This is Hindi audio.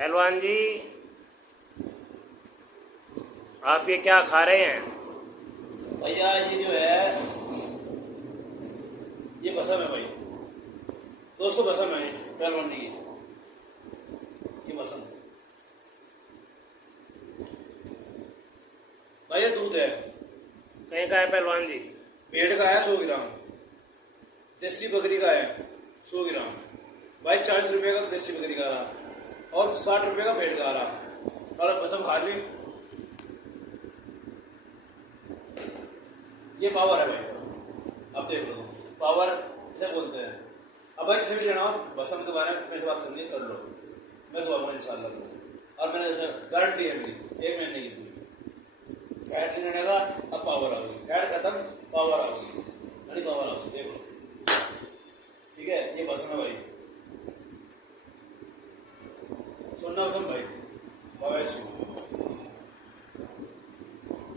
पहलवान जी, आप ये क्या खा रहे हैं? भैया ये जो है ये बसम है भाई। दोस्तों बसम है, पहलवान नहीं है ये बसम। भाई ये दूध है। कहीं का है पहलवान जी? भेड़ का है 100 ग्राम। देसी बकरी का है 100 ग्राम। भाई 40 रुपये का देसी बकरी का रहा और 60 रुपये का भेड़ का रहा। और बसम खा ली। ये पावर है भाई, अब देख लो। पावर इसे बोलते हैं। अब भाई किसी भी लेना हो बसम के बारे में मेरे से बात करनी है, कर लो, मैं दूंगा इंशाल्लाह तुम्हें। और मैंने गारंटी है मेरी 1 महीने की दूँ। ऐड लेने का अब पावर आ गई, ऐड खत्म पावर आ गई, बड़ी पावर आ गई, देख लो। ठीक है, ये बसम है भाई। सुनना बसम भाई, बाबा।